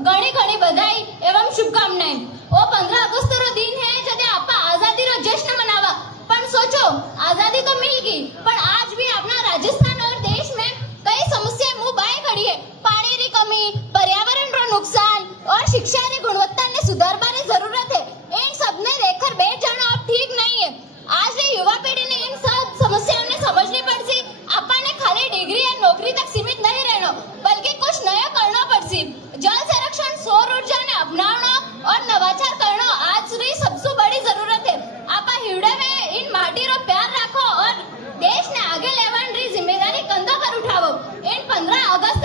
घणी घणी बधाई एवं शुभकामनाएं। वो 15 अगस्त रो दिन है जदे आपा आजादी रो जश्न मनावा। पण सोचो आजादी तो मिल गई, पण आज भी अपना राजस्थान और देश में कई समस्याएं मुंह बाए खड़ी है। पानी री कमी, पर्यावरण रो नुकसान और शिक्षा री गुणवत्ता ने सुधारवानी जरूरत है। इन सब ने लेकर बैठ जाना अब ठीक नहीं है। आज री युवा पीढ़ी ने इन सब समस्याओं ने समझनी पड़सी। आपा ने खाली डिग्री या नौकरी तक सीमित नहीं रहना, बल्कि कुछ नया करना पड़सी। जल संरक्षण, सौर ऊर्जा ने अपनाना और नवाचार करना आज री सबसे बड़ी जरूरत है। आपा हिवड़े में इन माटी रो प्यार रखो और देश ने आगे लेवानी जिम्मेदारी कंधा पर उठावो। इन 15 अगस्त